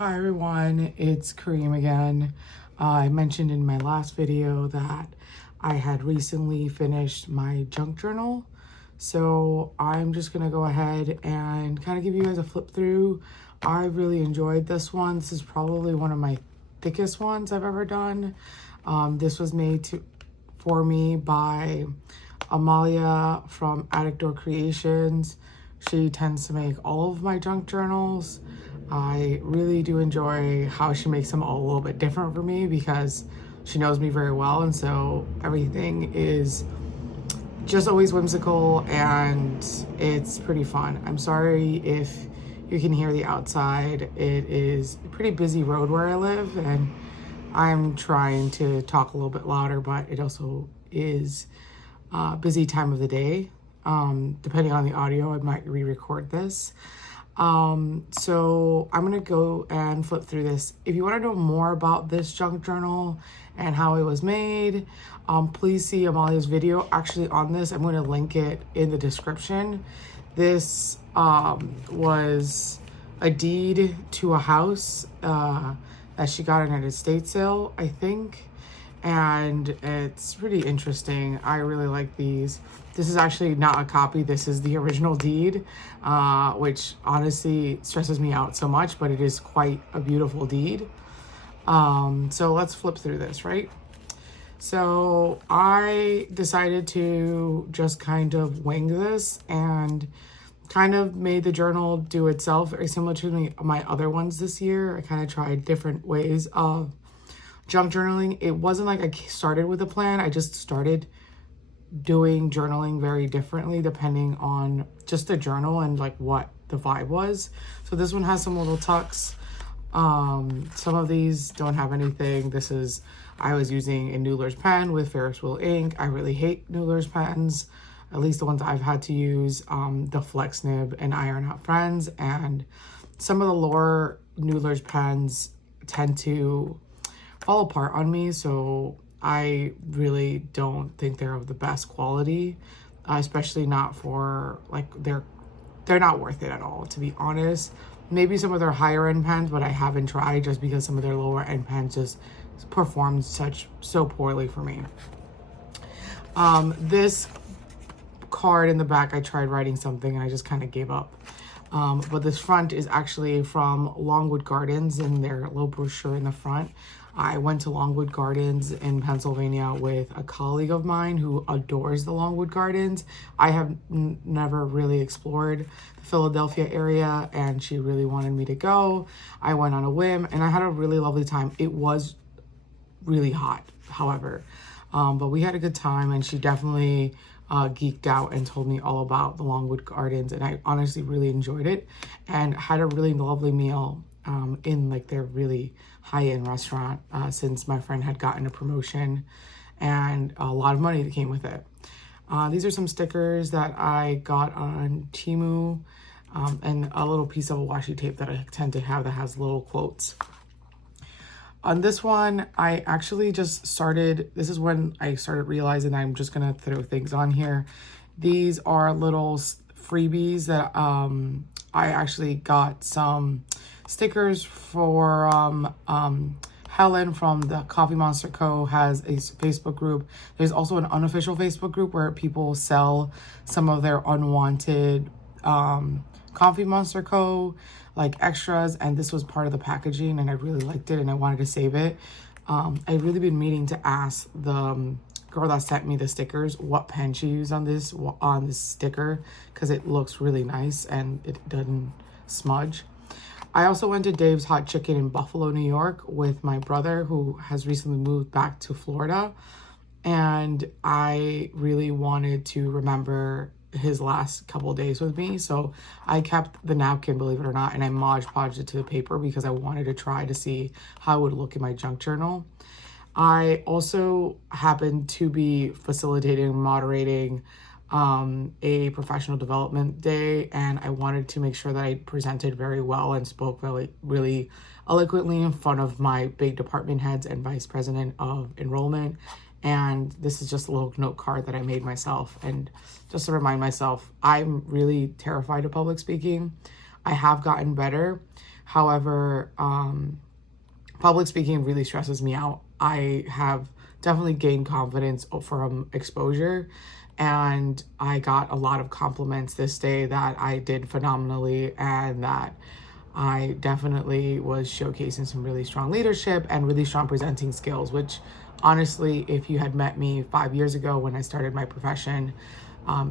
Hi everyone, it's Kareem again. I mentioned in my last video that I had recently finished my junk journal. So I'm just gonna go ahead and kind of give you guys a flip through. I really enjoyed this one. This is probably one of my thickest ones I've ever done. This was made for me by Amalia from Attic Door Creations. She tends to make all of my junk journals. I really do enjoy how she makes them all a little bit different for me because she knows me very well, and so everything is just always whimsical and it's pretty fun. I'm sorry if you can hear the outside. It is a pretty busy road where I live, and I'm trying to talk a little bit louder, but it also is a busy time of the day. Depending on the audio, I might re-record this. So I'm gonna go and flip through this. If you want to know more about this junk journal and how it was made, please see Amalia's video actually on this. I'm going to link it in the description. This was a deed to a house that she got in an estate sale, I think, and it's pretty interesting. I really like these. This is actually not a copy. This is the original deed, which honestly stresses me out so much, but it is quite a beautiful deed. So let's flip through this, right? So I decided to just kind of wing this and kind of made the journal do itself, very similar to my other ones this year. I kind of tried different ways of junk journaling. It wasn't like I started with a plan. I just started doing journaling very differently depending on just the journal and like what the vibe was. So this one has some little tucks. Some of these don't have anything. I was using a Noodler's pen with Ferris wheel ink. I really hate Noodler's pens, at least the ones I've had to use, the Flex Nib and Iron Out Friends. And some of the lower Noodler's pens tend to fall apart on me, so I really don't think they're of the best quality, especially not for like they're not worth it at all, to be honest. Maybe some of their higher end pens, but I haven't tried just because some of their lower end pens just performed so poorly for me. This card in the back, I tried writing something and I just kind of gave up. But this front is actually from Longwood Gardens and their little brochure in the front. I went to Longwood Gardens in Pennsylvania with a colleague of mine who adores the Longwood Gardens. I have never really explored the Philadelphia area, and she really wanted me to go. I went on a whim and I had a really lovely time. It was really hot, however, but we had a good time, and she definitely geeked out and told me all about the Longwood Gardens, and I honestly really enjoyed it and had a really lovely meal in like their really high-end restaurant, since my friend had gotten a promotion and a lot of money that came with it. These are some stickers that I got on Temu, and a little piece of washi tape that I tend to have that has little quotes. On this one, I actually just started, this is when I started realizing that I'm just gonna throw things on here. These are little freebies that I actually got some stickers for Helen from the Coffee Monster Co. has a Facebook group. There's also an unofficial Facebook group where people sell some of their unwanted Coffee Monster Co. like extras, and this was part of the packaging and I really liked it and I wanted to save it. I've really been meaning to ask the girl that sent me the stickers what pen she used on this sticker, because it looks really nice and it doesn't smudge. I also went to Dave's Hot Chicken in Buffalo, New York with my brother, who has recently moved back to Florida, and I really wanted to remember his last couple of days with me, so I kept the napkin, believe it or not, and I Mod Podged it to the paper because I wanted to try to see how it would look in my junk journal. I also happened to be facilitating and moderating a professional development day, and I wanted to make sure that I presented very well and spoke really eloquently in front of my big department heads and vice president of enrollment. And this is just a little note card that I made myself, and just to remind myself, I'm really terrified of public speaking. I have gotten better. However, public speaking really stresses me out. I have definitely gained confidence from exposure, and I got a lot of compliments this day that I did phenomenally and that I definitely was showcasing some really strong leadership and really strong presenting skills, which honestly, if you had met me 5 years ago when I started my profession,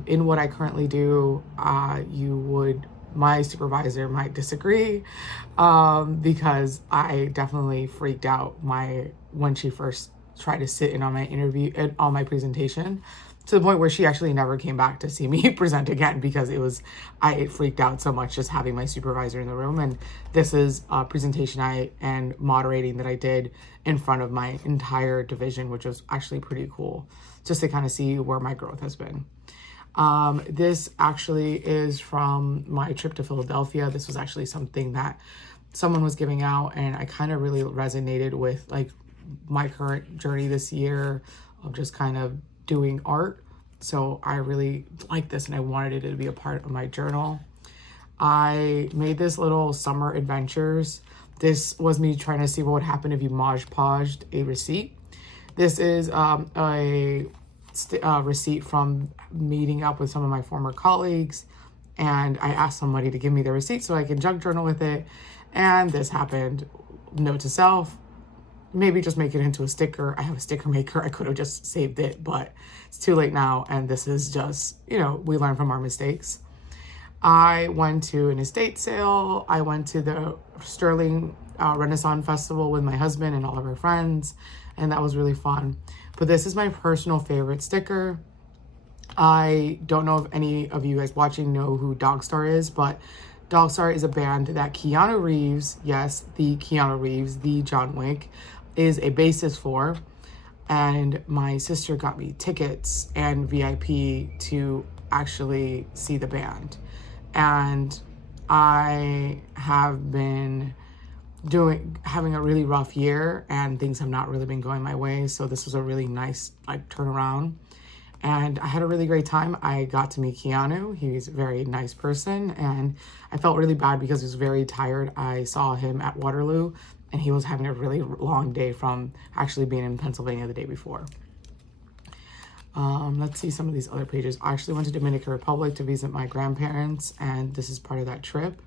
in what I currently do, my supervisor might disagree, because I definitely freaked out when she first tried to sit in on my interview and on my presentation, to the point where she actually never came back to see me present again, because I freaked out so much just having my supervisor in the room. And this is a presentation and moderating that I did in front of my entire division, which was actually pretty cool, just to kind of see where my growth has been. This actually is from my trip to Philadelphia. This was actually something that someone was giving out, and I kind of really resonated with like my current journey this year of just kind of doing art. So I really like this, and I wanted it to be a part of my journal. I made this little summer adventures. This was me trying to see what would happen if you Mod Podged a receipt. This is a receipt from meeting up with some of my former colleagues, and I asked somebody to give me the receipt so I can junk journal with it, and this happened. Note to self, maybe just make it into a sticker. I have a sticker maker. I could have just saved it, but it's too late now, and this is just, we learn from our mistakes. I went to an estate sale. I went to the Sterling Renaissance Festival with my husband and all of our friends, and that was really fun. But this is my personal favorite sticker. I don't know if any of you guys watching know who Dogstar is, but Dogstar is a band that Keanu Reeves, yes, the Keanu Reeves, the John Wick, is a bassist for. And my sister got me tickets and VIP to actually see the band. And I have been having a really rough year, and things have not really been going my way. So this was a really nice turnaround, and I had a really great time. I got to meet Keanu. He's a very nice person, and I felt really bad because he was very tired. I saw him at Waterloo, and he was having a really long day from actually being in Pennsylvania the day before. Let's see some of these other pages. I actually went to Dominican Republic to visit my grandparents, and this is part of that trip.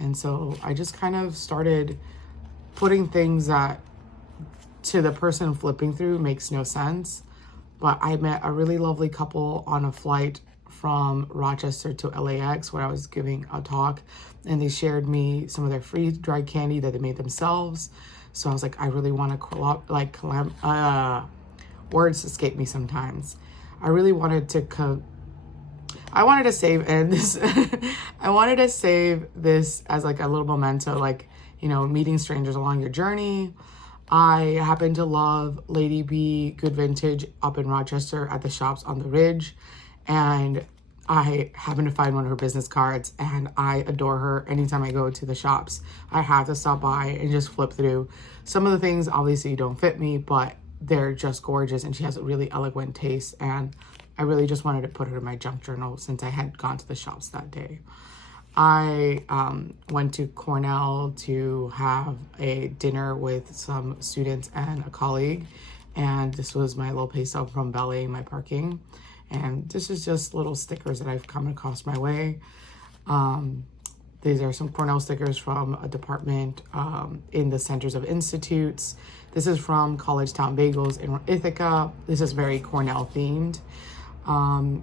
And so I just kind of started putting things that to the person flipping through makes no sense. But I met a really lovely couple on a flight from Rochester to LAX where I was giving a talk, and they shared me some of their freeze-dried candy that they made themselves. So I was like, I really want to words escape me sometimes. I really wanted to I wanted to save this as like a little memento, meeting strangers along your journey. I happen to love Lady B Good Vintage up in Rochester at the shops on the Ridge, and I happen to find one of her business cards, and I adore her. Anytime I go to the shops, I have to stop by and just flip through. Some of the things obviously don't fit me, but they're just gorgeous, and she has a really eloquent taste, and I really just wanted to put her in my junk journal since I had gone to the shops that day. I went to Cornell to have a dinner with some students and a colleague, and this was my little pay stub from ballet, my parking, and this is just little stickers that I've come across my way. These are some Cornell stickers from a department in the Centers of Institutes. This is from College Town Bagels in Ithaca. This is very Cornell themed.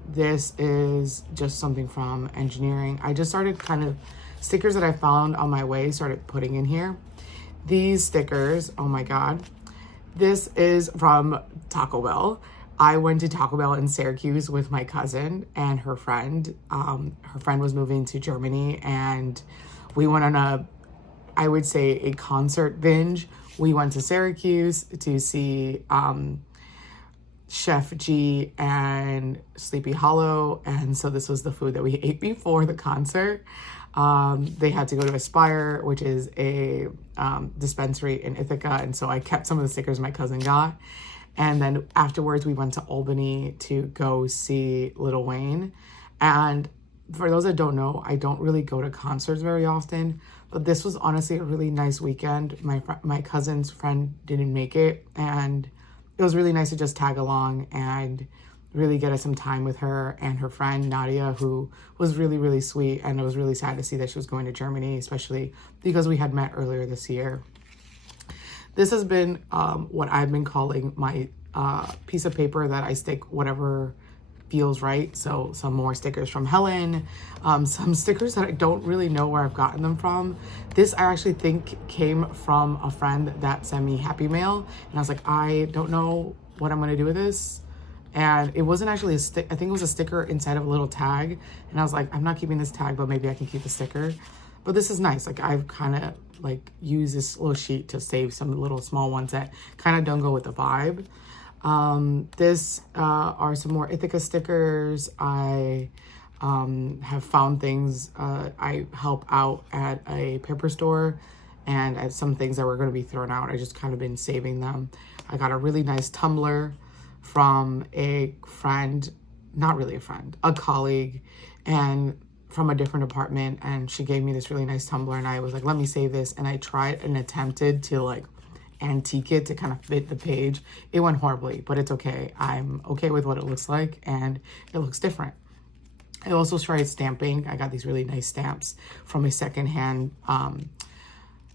This is just something from engineering. I just started stickers that I found on my way, started putting in here. These stickers, oh my God. This is from Taco Bell. I went to Taco Bell in Syracuse with my cousin and her friend. Her friend was moving to Germany, and we went on I would say a concert binge. We went to Syracuse to see Chef G and Sleepy Hollow, and so this was the food that we ate before the concert. They had to go to Aspire, which is a dispensary in Ithaca, and so I kept some of the stickers my cousin got. And then afterwards we went to Albany to go see Lil Wayne, and For those that don't know, I don't really go to concerts very often, but this was honestly a really nice weekend. My cousin's friend didn't make it, and it was really nice to just tag along and really get some time with her and her friend Nadia, who was really, really sweet. And it was really sad to see that she was going to Germany, especially because we had met earlier this year. This has been what I've been calling my piece of paper that I stick whatever feels right. So some more stickers from Helen, some stickers that I don't really know where I've gotten them from. This I actually think came from a friend that sent me Happy Mail, and I was like, I don't know what I'm gonna do with this. And it wasn't actually a stick. I think it was a sticker inside of a little tag, and I was like, I'm not keeping this tag, but maybe I can keep the sticker. But this is nice. Like, I've kind of like used this little sheet to save some little small ones that kind of don't go with the vibe. This are some more Ithaca stickers. I have found things. I help out at a paper store, and at some things that were going to be thrown out, I just kind of been saving them. I got a really nice tumbler from a friend, not really a friend, a colleague, and from a different department, and she gave me this really nice tumbler, and I was like, let me save this. And I tried and attempted to like antique it to kind of fit the page. It went horribly, but it's okay. I'm okay with what it looks like, and it looks different. I also tried stamping. I got these really nice stamps from a secondhand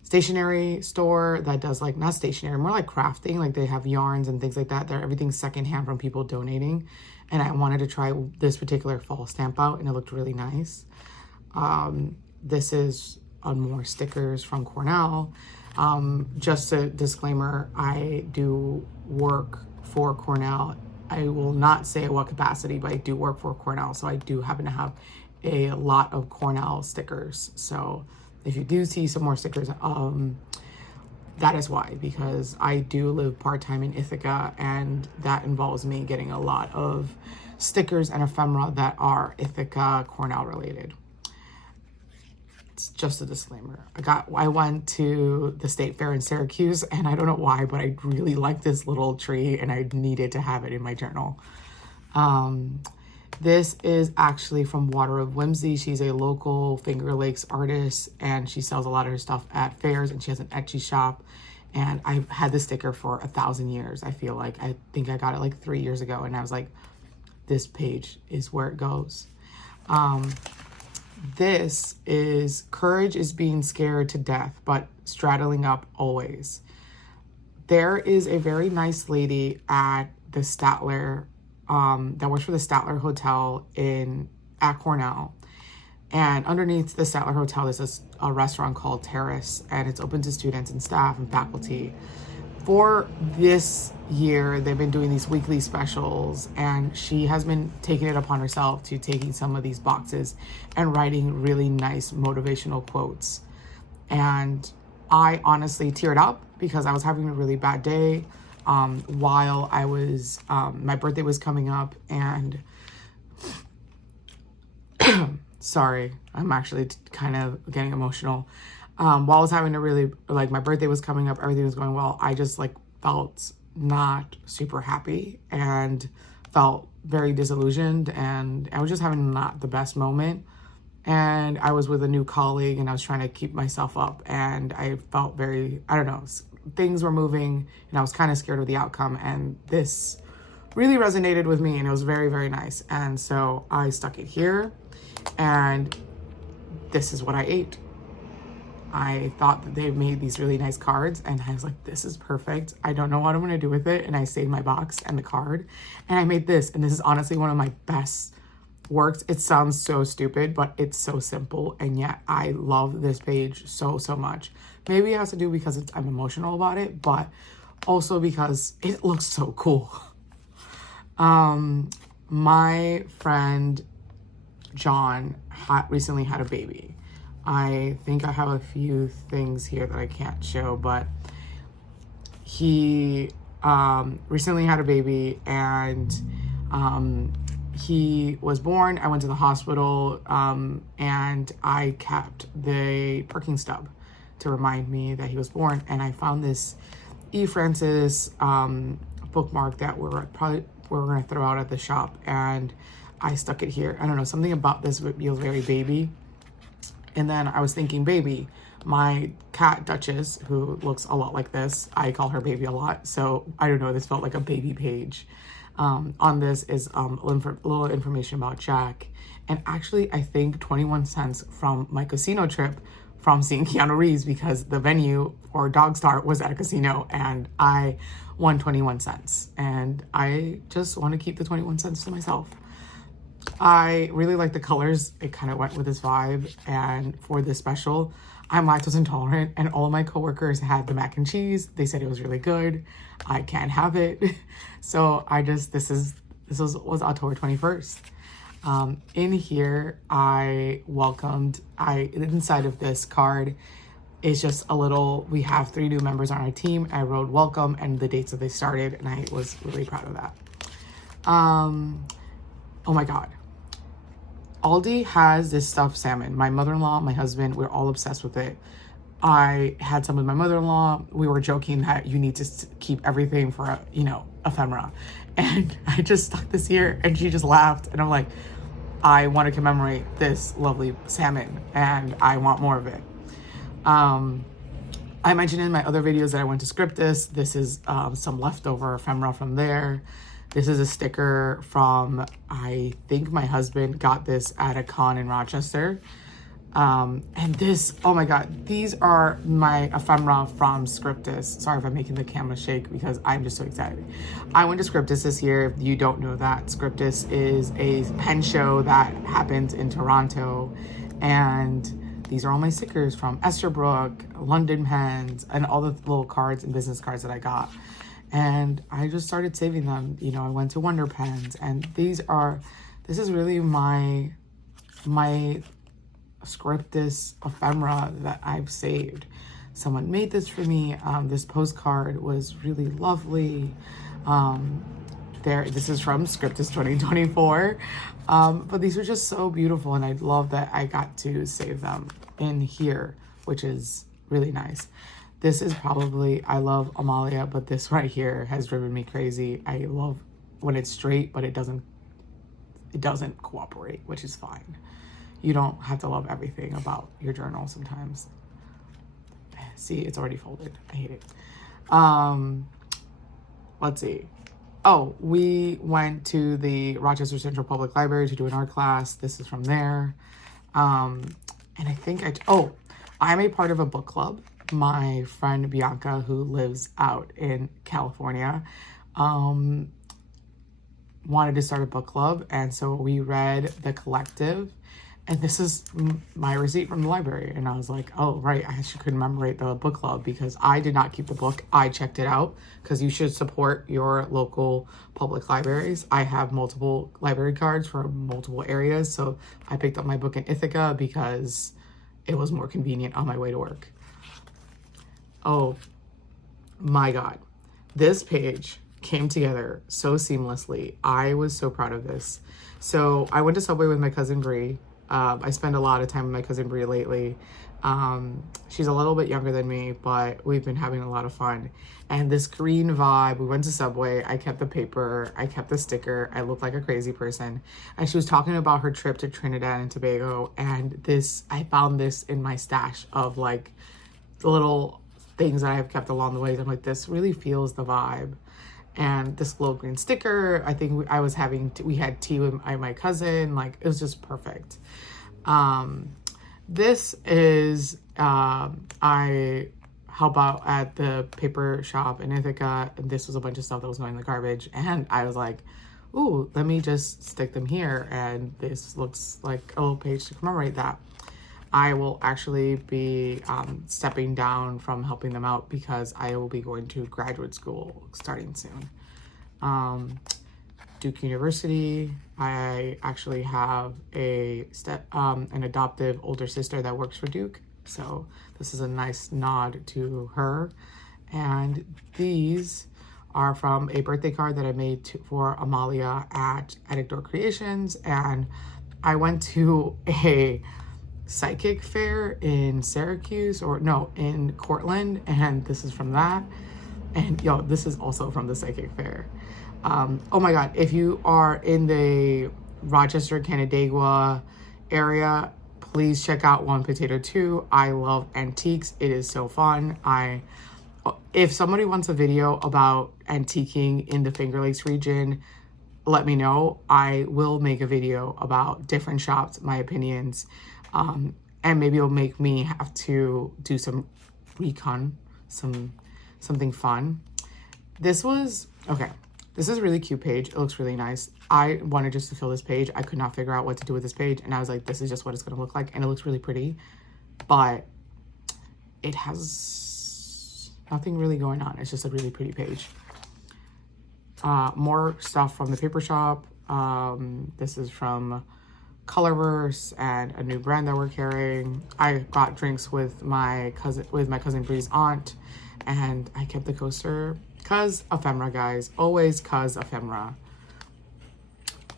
stationery store that does like, not stationery, more like crafting. Like they have yarns and things like that. They're everything secondhand from people donating. And I wanted to try this particular fall stamp out, and it looked really nice. This is more stickers from Cornell. Just a disclaimer, I do work for Cornell. I will not say what capacity, but I do work for Cornell. So I do happen to have a lot of Cornell stickers. So if you do see some more stickers, that is why, because I do live part-time in Ithaca, and that involves me getting a lot of stickers and ephemera that are Ithaca Cornell related. It's just a disclaimer. I went to the State Fair in Syracuse, and I don't know why, but I really like this little tree, and I needed to have it in my journal. This is actually from Water of Whimsy. She's a local Finger Lakes artist, and she sells a lot of her stuff at fairs, and she has an Etsy shop. And I've had this sticker for 1,000 years. I feel like, I think I got it like 3 years ago, and I was like, this page is where it goes. This is Courage is being scared to death, but straddling up always. There is a very nice lady at the Statler, that works for the Statler Hotel at Cornell. And underneath the Statler Hotel, there's a restaurant called Terrace, and it's open to students and staff and faculty. For this year, they've been doing these weekly specials, and she has been taking it upon herself to taking some of these boxes and writing really nice motivational quotes. And I honestly teared up because I was having a really bad day while I was, my birthday was coming up, and sorry, I'm actually kind of getting emotional. While I was having a really, like, my birthday was coming up, everything was going well, I just like felt not super happy and felt very disillusioned, and I was just having not the best moment. And I was with a new colleague, and I was trying to keep myself up, and I felt very, I don't know, things were moving, and I was kind of scared of the outcome, and this really resonated with me, and it was very, very nice. And so I stuck it here, and this is what I ate. I thought that they made these really nice cards, and I was like, this is perfect. I don't know what I'm going to do with it. And I saved my box and the card, and I made this. And this is honestly one of my best works. It sounds so stupid, but it's so simple. And yet I love this page so, so much. Maybe it has to do because I'm emotional about it, but also because it looks so cool. My friend John recently had a baby. I think I have a few things here that I can't show, but he recently had a baby, and he was born. I went to the hospital, and I kept the parking stub to remind me that he was born. And I found this E. Francis bookmark that we're going to throw out at the shop, and I stuck it here. I don't know, something about this feels very baby. And then I was thinking baby. My cat, Duchess, who looks a lot like this, I call her baby a lot. So I don't know, this felt like a baby page. On this is a little information about Jack. And actually, I think 21 cents from my casino trip from seeing Keanu Reeves, because the venue for Dog Star was at a casino and I won 21 cents. And I just want to keep the 21 cents to myself. I really like the colors. It kind of went with this vibe. And for this special, I'm lactose intolerant, and all of my coworkers had the mac and cheese. They said it was really good. I can't have it. So this was October 21st. In here, inside of this card is just a little, we have 3 new members on our team. I wrote welcome and the dates that they started, and I was really proud of that. Oh my God. Aldi has this stuffed salmon. My mother-in-law, my husband, we're all obsessed with it. I had some with my mother-in-law. We were joking that you need to keep everything for, ephemera. And I just stuck this here and she just laughed. And I'm like, I want to commemorate this lovely salmon and I want more of it. I mentioned in my other videos that I went to Scriptus. This is some leftover ephemera from there. This is a sticker from, I think my husband got this at a con in Rochester. And this, oh my God, these are my ephemera from Scriptus. Sorry if I'm making the camera shake because I'm just so excited. I went to Scriptus this year. If you don't know that, Scriptus is a pen show that happens in Toronto. And these are all my stickers from Esterbrook, London Pens, and all the little cards and business cards that I got. And I just started saving them. I went to Wonder Pens, and this is really my Scriptus ephemera that I've saved. Someone made this for me. This postcard was really lovely. This is from Scriptus 2024. But these are just so beautiful, and I love that I got to save them in here, which is really nice. This is probably, I love Amalia, but this right here has driven me crazy. I love when it's straight, but it doesn't cooperate, which is fine. You don't have to love everything about your journal sometimes. See, it's already folded. I hate it. Let's see. Oh, we went to the Rochester Central Public Library to do an art class. This is from there. And I think I'm a part of a book club. My friend Bianca, who lives out in California, wanted to start a book club. And so we read The Collective. And this is my receipt from the library. And I was like, oh, right, I should commemorate the book club because I did not keep the book. I checked it out because you should support your local public libraries. I have multiple library cards for multiple areas. So I picked up my book in Ithaca because it was more convenient on my way to work. Oh my God. This page came together so seamlessly. I was so proud of this. So I went to Subway with my cousin Bree. I spend a lot of time with my cousin Bree lately. She's a little bit younger than me, but we've been having a lot of fun. And this green vibe, we went to Subway. I kept the paper. I kept the sticker. I looked like a crazy person. And she was talking about her trip to Trinidad and Tobago. And I found this in my stash of like the little things that I have kept along the way. I'm like, this really feels the vibe. And this little green sticker, I think we had tea with my cousin. Like, it was just perfect. This is, I help out at the paper shop in Ithaca. And this was a bunch of stuff that was going in the garbage. And I was like, ooh, let me just stick them here. And this looks like a little page to commemorate that. I will actually be stepping down from helping them out because I will be going to graduate school starting soon. Duke University. I actually have an adoptive older sister that works for Duke. So this is a nice nod to her. And these are from a birthday card that I made for Amalia at Anecdote Creations. And I went to a psychic fair in Syracuse, in Cortland, and this is from that. And this is also from the psychic fair. Oh my God, if you are in the Rochester, Canandaigua area, please check out One Potato 2. I love antiques. It is so fun. If somebody wants a video about antiquing in the Finger Lakes region, let me know. I will make a video about different shops, my opinions, and maybe it'll make me have to do some recon, something fun. This is a really cute page. It looks really nice. I wanted just to fill this page. I could not figure out what to do with this page, and I was like, this is just what it's going to look like, and it looks really pretty, but it has nothing really going on. It's just a really pretty page. More stuff from the paper shop. This is from Colorverse and a new brand that we're carrying. I got drinks with my cousin Bree's aunt, and I kept the coaster cause ephemera, guys. Always cause ephemera.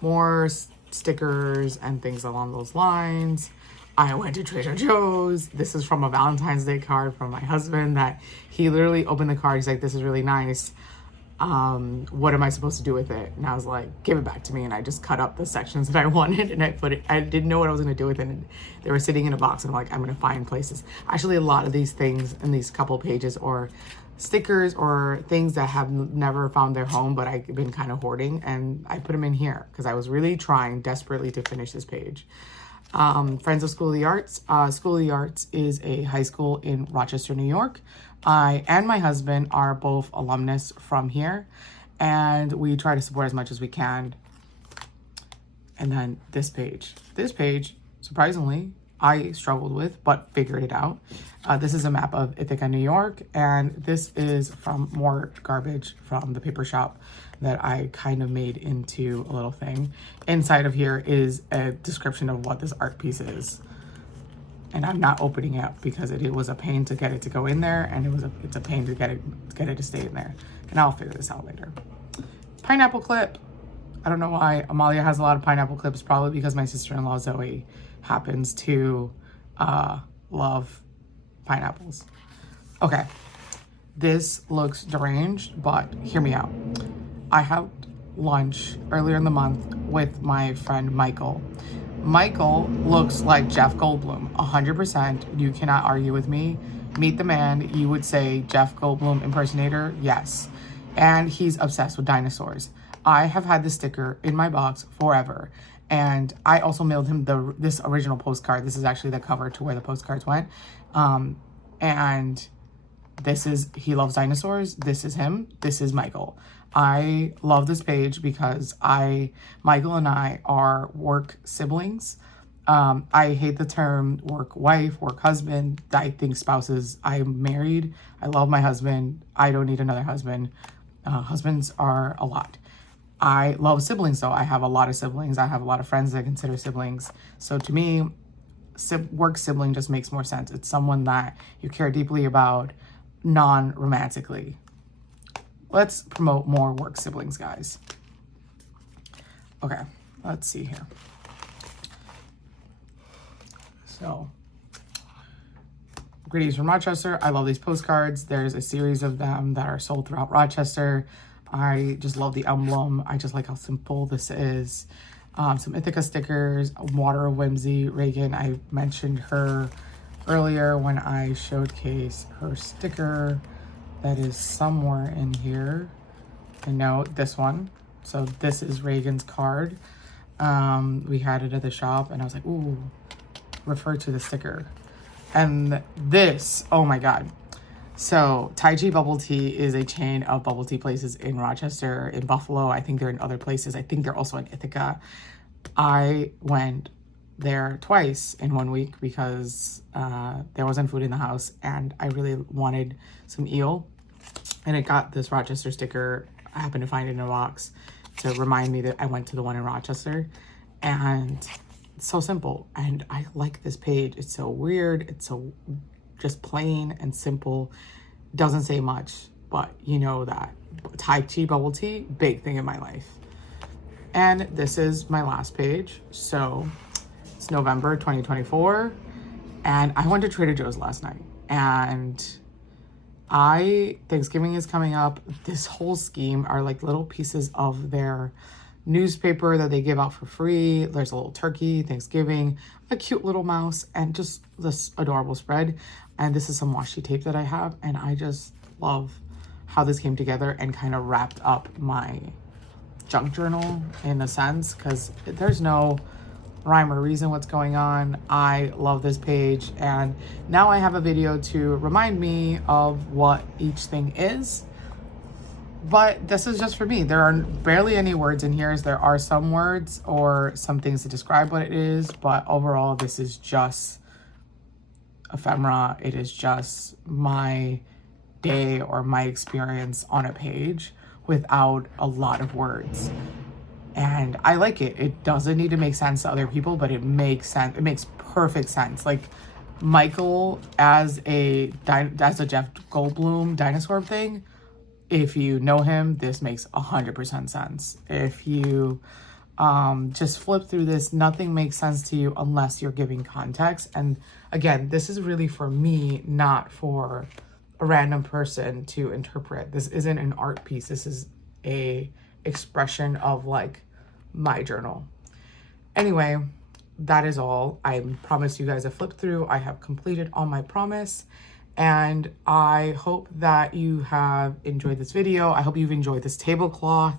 More stickers and things along those lines. I went to Trader Joe's. This is from a Valentine's Day card from my husband that he literally opened the card. He's like, this is really nice. What am I supposed to do with it? And I was like, give it back to me. And I just cut up the sections that I wanted and I put it, I didn't know what I was going to do with it. And they were sitting in a box and I'm like, I'm going to find places. Actually, a lot of these things in these couple pages or stickers or things that have never found their home, but I've been kind of hoarding, and I put them in here because I was really trying desperately to finish this page. Friends of School of the Arts. School of the Arts is a high school in Rochester, New York. I and my husband are both alumnus from here, and we try to support as much as we can. And then this page, surprisingly, I struggled with, but figured it out. This is a map of Ithaca, New York, and this is from more garbage from the paper shop that I kind of made into a little thing. Inside of here is a description of what this art piece is. And I'm not opening it because it was a pain to get it to go in there, and it's a pain to get it to stay in there. And I'll figure this out later. Pineapple clip. I don't know why Amalia has a lot of pineapple clips, probably because my sister-in-law Zoe happens to love pineapples. Okay, this looks deranged, but hear me out. I had lunch earlier in the month with my friend Michael. Michael looks like Jeff Goldblum, 100%. You cannot argue with me. Meet the man. You would say Jeff Goldblum impersonator? Yes. And he's obsessed with dinosaurs. I have had this sticker in my box forever. And I also mailed him this original postcard. This is actually the cover to where the postcards went. And he loves dinosaurs. This is him. This is Michael. I love this page because Michael and I are work siblings. I hate the term work wife, work husband. I think spouses, I'm married. I love my husband. I don't need another husband. Husbands are a lot. I love siblings though. I have a lot of siblings. I have a lot of friends that I consider siblings. So to me, work sibling just makes more sense. It's someone that you care deeply about, non-romantically. Let's promote more work siblings, guys. Okay, let's see here. So, greetings from Rochester. I love these postcards. There's a series of them that are sold throughout Rochester. I just love the emblem. I just like how simple this is. Some Ithaca stickers, Water of Whimsy. Reagan, I mentioned her earlier when I showcased her sticker. That is somewhere in here. I know this one. So this is Reagan's card. We had it at the shop and I was like, ooh, refer to the sticker. And this, oh my God. So Tai Chi Bubble Tea is a chain of bubble tea places in Rochester, in Buffalo. I think they're in other places. I think they're also in Ithaca. I went there twice in 1 week because there wasn't food in the house and I really wanted some eel. And I got this Rochester sticker. I happened to find it in a box to remind me that I went to the one in Rochester. And it's so simple. And I like this page. It's so weird. It's so just plain and simple. Doesn't say much, but you know that. Tai Chi Bubble Tea, big thing in my life. And this is my last page. So it's November 2024. And I went to Trader Joe's last night. And Thanksgiving is coming up. This whole scheme are like little pieces of their newspaper that they give out for free. There's a little turkey, Thanksgiving, a cute little mouse, and just this adorable spread. And this is some washi tape that I have, and I just love how this came together and kind of wrapped up my junk journal in a sense, because there's no rhyme or reason what's going on. I love this page, and now I have a video to remind me of what each thing is. But this is just for me. There are barely any words in here. As there are some words or some things to describe what it is, but overall this is just ephemera. It is just my day or my experience on a page without a lot of words. And I like it. It doesn't need to make sense to other people, but it makes sense. It makes perfect sense. Like Michael as a Jeff Goldblum dinosaur thing, if you know him, this makes 100% sense. If you just flip through this, nothing makes sense to you unless you're giving context. And again, this is really for me, not for a random person to interpret. This isn't an art piece. This is a expression of like my journal. Anyway, that is all. I promised you guys a flip through. I have completed on my promise, and I hope that you have enjoyed this video. I hope you've enjoyed this tablecloth.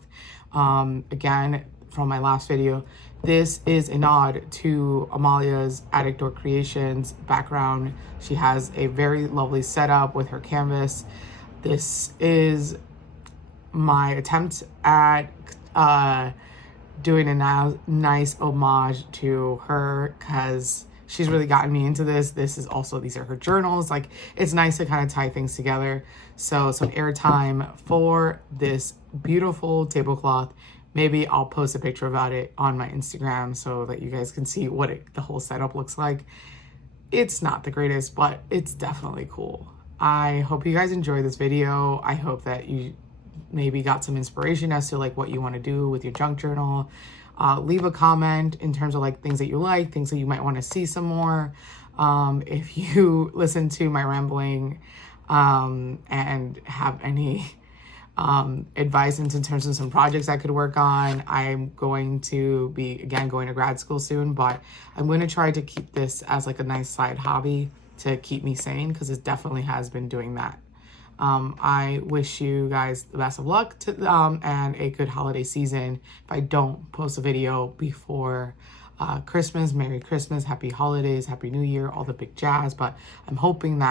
Again, from my last video, this is a nod to Amalia's Attic Door Creations background. She has a very lovely setup with her canvas. This is my attempt at doing a nice homage to her, because she's really gotten me into this. This is also, these are her journals. Like, it's nice to kind of tie things together. So some airtime for this beautiful tablecloth. Maybe I'll post a picture about it on my Instagram so that you guys can see what the whole setup looks like. It's not the greatest, but it's definitely cool. I hope you guys enjoyed this video. I hope that you maybe got some inspiration as to like what you want to do with your junk journal. Leave a comment in terms of like things that you like, things that you might want to see some more. If you listen to my rambling and have any advice in terms of some projects I could work on. I'm going to be, again, going to grad school soon, but I'm going to try to keep this as like a nice side hobby to keep me sane, because it definitely has been doing that. I wish you guys the best of luck and a good holiday season. If I don't post a video before Christmas, Merry Christmas, Happy Holidays, Happy New Year, all the big jazz, but I'm hoping that